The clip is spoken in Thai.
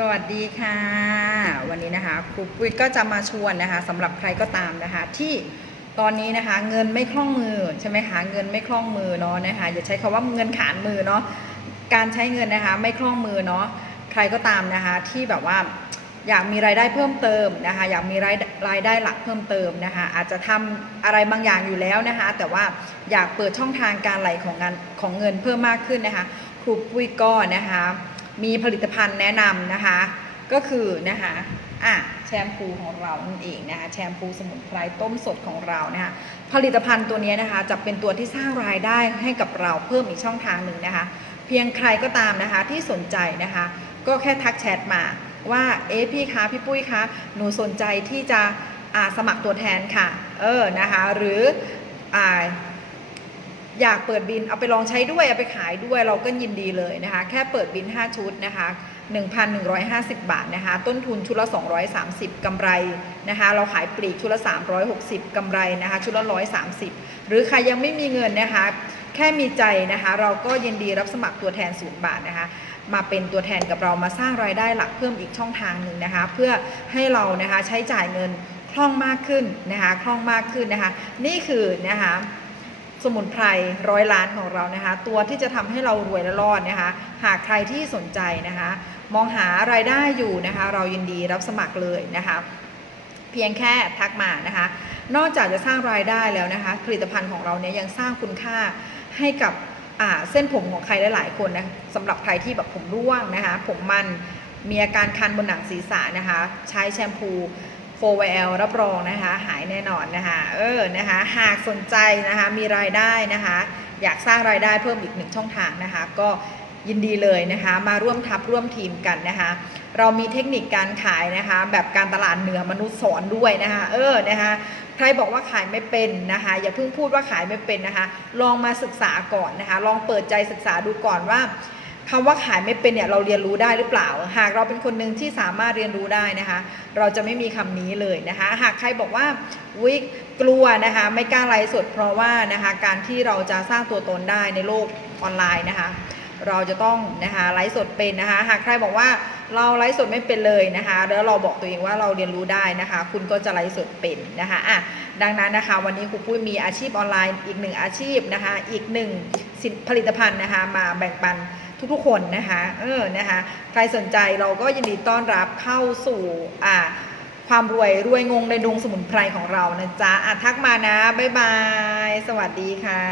สวัสดีค่ะ วันนี้นะคะครูปุ้ยก็จะมาชวนนะคะสำหรับใครก็ตามนะคะ ที่ตอนนี้นะคะเงินไม่คล่องมือใช่ไหมคะเงินไม่คล่องมือเนาะนะคะอย่าใช้คำว่าเงินขานมือเนาะการใช้เงินนะคะไม่คล่องมือเนาะใครก็ตามนะคะที่แบบว่าอยากมีรายได้เพิ่มเติมนะคะอยากมีรายรายได้หลักเพิ่มเติมนะคะอาจจะทำอะไรบางอย่างอยู่แล้วนะคะแต่ว่าอยากเปิดช่องทางการไหลของงานของเงินเพิ่มมากขึ้นนะคะครูปุ้ยก็นะคะ มีผลิตภัณฑ์แนะนำนะคะ ก็คือนะคะอะแชมพูของเรานั่นเองนะคะแชมพูสมุนไพรต้มสดของเรานะคะผลิตภัณฑ์ตัวนี้นะคะจะเป็นตัวที่สร้างรายได้ให้กับเราเพิ่มอีกช่องทางหนึ่งนะคะ เพียงใครก็ตามนะคะที่สนใจนะคะ ก็แค่ทักแชทมาว่าเอ๊ะพี่คะพี่ปุ้ยคะหนูสนใจที่จะสมัครตัวแทนค่ะ เออนะคะ หรืออ่า อยากเปิดบินเอาไปลองใช้ด้วยเอาไปขายด้วยเราก็ยินดีเลยนะคะ แค่เปิดบิน 5 ชุดนะคะ 1,150 บาทนะคะ ต้นทุนชุดละ 230กำไรนะคะ เราขายปลีกชุดละ 360กำไรนะคะ ชุดละ 130 หรือใครยังไม่มีเงินนะคะ แค่มีใจนะคะ เราก็ยินดีรับสมัครตัวแทนศูนย์บาทนะคะมาเป็นตัวแทนกับเรามาสร้างรายได้หลักเพิ่มอีกช่องทางหนึ่งนะคะ เพื่อให้เรานะคะใช้จ่ายเงินคล่องมากขึ้นนะคะคล่องมากขึ้นนะคะ นี่คือนะคะ สมุนไพรร้อยล้านของเรานะคะ ตัวที่จะทำให้เรารวยและรอดนะคะ หากใครที่สนใจนะคะ มองหารายได้อยู่นะคะ เรายินดีรับสมัครเลยนะคะ เพียงแค่ทักมานะคะ นอกจากจะสร้างรายได้แล้วนะคะ ผลิตภัณฑ์ของเราเนี่ยยังสร้างคุณค่าให้กับเส้นผมของใครหลายๆคนนะสำหรับใครที่แบบผมร่วงนะคะ ผมมันมีอาการคันบนหนังศีรษะนะคะ ใช้แชมพู 4VL รับรองนะคะ หายแน่นอนนะคะเออนะคะหากสนใจนะคะมีรายได้นะคะ อยากสร้างรายได้เพิ่มอีกหนึ่งช่องทางนะคะ ก็ยินดีเลยนะคะ มาร่วมทัพร่วมทีมกันนะคะ เรามีเทคนิคการขายนะคะ แบบการตลาดเหนือมนุษย์สอนด้วยนะคะ เออนะคะใครบอกว่าขายไม่เป็นนะคะ อย่าเพิ่งพูดว่าขายไม่เป็นนะคะ ลองมาศึกษาก่อนนะคะ ลองเปิดใจศึกษาดูก่อนว่า คำว่าขายไม่เป็นเนี่ยเราเรียนรู้ได้หรือเปล่า หากเราเป็นคนหนึ่งที่สามารถเรียนรู้ได้นะคะ เราจะไม่มีคำนี้เลยนะคะ หากใครบอกว่าวิกลัวนะคะ ไม่กล้าไลฟ์สดเพราะว่านะคะการที่เราจะสร้างตัวตนได้ในโลกออนไลน์นะคะ เราจะต้องนะคะไลฟ์สดเป็นนะคะ หากใครบอกว่าเราไลฟ์สดไม่เป็นเลยนะคะ แล้วเราบอกตัวเองว่าเราเรียนรู้ได้นะคะ คุณก็จะไลฟ์สดเป็นนะคะอะดังนั้นนะคะ วันนี้ครูปุ้ยมีอาชีพออนไลน์อีกหนึ่งอาชีพนะคะ อีกหนึ่งผลิตภัณฑ์นะคะ มาแบ่งปัน ทุกๆคนนะคะเออนะคะใครสนใจเราก็ยินดีต้อนรับเข้าสู่อ่าความรวยรวยงงในดงสมุนไพรของเรานะจ๊ะอะทักมานะ บ๊ายบาย สวัสดีค่ะ